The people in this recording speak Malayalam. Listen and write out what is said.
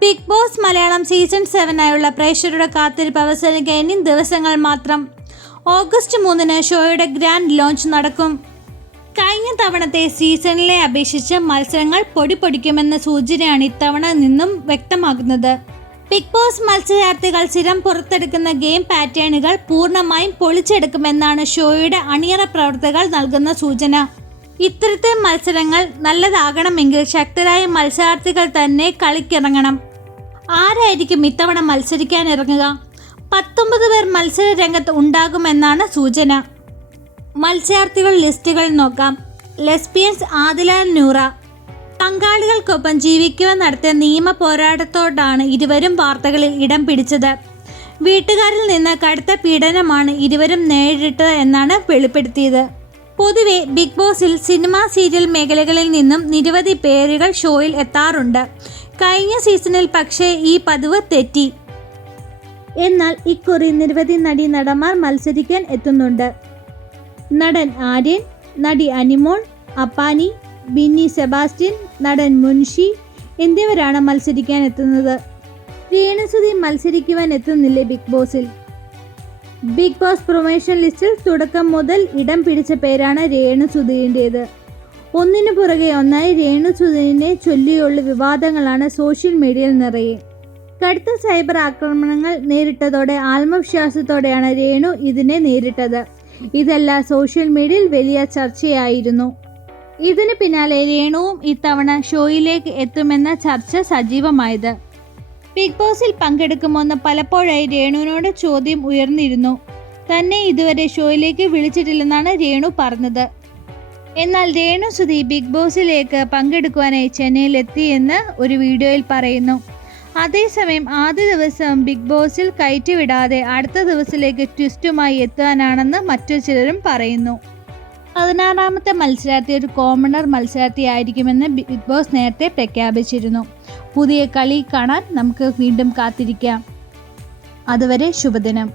ബിഗ് ബോസ് മലയാളം സീസൺ 7 പ്രേക്ഷകരുടെ കാത്തിരിപ്പ് അവസാനിക്കാൻ ഇനി ദിവസങ്ങൾ മാത്രം. ഓഗസ്റ്റ് 3 ഷോയുടെ ഗ്രാൻഡ് ലോഞ്ച് നടക്കും. കഴിഞ്ഞ തവണത്തെ സീസണിലെ അപേക്ഷിച്ച് മത്സരങ്ങൾ പൊടിപൊടിക്കുമെന്ന സൂചനയാണ് ഇത്തവണ നിന്നും വ്യക്തമാകുന്നത്. ബിഗ് ബോസ് മത്സരാർത്ഥികൾ സ്ഥിരം പുറത്തെടുക്കുന്ന ഗെയിം പാറ്റേണുകൾ പൂർണ്ണമായും പൊളിച്ചെടുക്കുമെന്നാണ് ഷോയുടെ അണിയറ പ്രവർത്തകർ നൽകുന്ന സൂചന. ഇത്തരത്തിൽ മത്സരങ്ങൾ നല്ലതാകണമെങ്കിൽ ശക്തരായ മത്സരാർത്ഥികൾ തന്നെ കളിക്കിറങ്ങണം. ആരായിരിക്കും ഇത്തവണ മത്സരിക്കാൻ ഇറങ്ങുക? 19 പേർ മത്സര രംഗത്ത് ഉണ്ടാകുമെന്നാണ് സൂചന. മത്സരാർത്ഥികൾ ലിസ്റ്റുകൾ നോക്കാം. ലെസ്ബിയൻസ് ആദില നൂറ. പങ്കാളികൾക്കൊപ്പം ജീവിക്കുവാൻ നടത്തിയ നിയമ പോരാട്ടത്തോടാണ് ഇരുവരും വാർത്തകളിൽ ഇടം പിടിച്ചത്. വീട്ടുകാരിൽ നിന്ന് കടുത്ത പീഡനമാണ് ഇരുവരും നേരിട്ടത് എന്നാണ് വെളിപ്പെടുത്തിയത്. പൊതുവെ ബിഗ് ബോസിൽ സിനിമ സീരിയൽ മേഖലകളിൽ നിന്നും നിരവധി പേരുകൾ ഷോയിൽ എത്താറുണ്ട്. കഴിഞ്ഞ സീസണിൽ പക്ഷേ ഈ പതിവ് തെറ്റി. എന്നാൽ ഇക്കുറി നിരവധി നടന്മാർ മത്സരിക്കാൻ എത്തുന്നുണ്ട്. നടൻ ആര്യൻ, നടി അനിമോൾ, അപ്പാനി, ബിന്നി സെബാസ്റ്റ്യൻ, നടൻ മുൻഷി എന്നിവരാണ് മത്സരിക്കാൻ എത്തുന്നത്. രേണുസുതി മത്സരിക്കുവാൻ എത്തുന്നില്ലേ ബിഗ് ബോസിൽ? ബിഗ് ബോസ് പ്രൊമോഷൻ ലിസ്റ്റിൽ തുടക്കം മുതൽ ഇടം പിടിച്ച പേരാണ് രേണുസുതിയുടേത്. ഒന്നിനു പുറകെ ഒന്നായി രേണുസുതിനെ ചൊല്ലിയുള്ള വിവാദങ്ങളാണ് സോഷ്യൽ മീഡിയയിൽ നിറയെ. കടുത്ത സൈബർ ആക്രമണങ്ങൾ നേരിട്ടതോടെ ആത്മവിശ്വാസത്തോടെയാണ് രേണു ഇതിനെ നേരിട്ടത്. ഇതെല്ലാം സോഷ്യൽ മീഡിയയിൽ വലിയ ചർച്ചയായിരുന്നു. ഇതിന് പിന്നാലെ രേണുവും ഇത്തവണ ഷോയിലേക്ക് എത്തുമെന്ന ചർച്ച സജീവമായത്. ബിഗ് ബോസിൽ പങ്കെടുക്കുമെന്ന് പലപ്പോഴായി രേണുവിനോട് ചോദ്യം ഉയർന്നിരുന്നു. തന്നെ ഇതുവരെ ഷോയിലേക്ക് വിളിച്ചിട്ടില്ലെന്നാണ് രേണു പറഞ്ഞത്. എന്നാൽ രേണുസുതി ബിഗ് ബോസിലേക്ക് പങ്കെടുക്കുവാനായി ചെന്നൈയിൽ എത്തിയെന്ന് ഒരു വീഡിയോയിൽ പറയുന്നു. അതേസമയം ആദ്യ ദിവസം ബിഗ് ബോസിൽ കയറ്റിവിടാതെ അടുത്ത ദിവസത്തിലേക്ക് ട്വിസ്റ്റുമായി എത്താനാണെന്ന് മറ്റു ചിലരും പറയുന്നു. 16ാമത്തെ മത്സരാർത്ഥി ഒരു കോമണർ മത്സരാർത്ഥിയായിരിക്കുമെന്ന് ബിഗ് ബോസ് നേരത്തെ പ്രഖ്യാപിച്ചിരുന്നു. പുതിയ കളി കാണാൻ നമുക്ക് വീണ്ടും കാത്തിരിക്കാം. അതുവരെ ശുഭദിനം.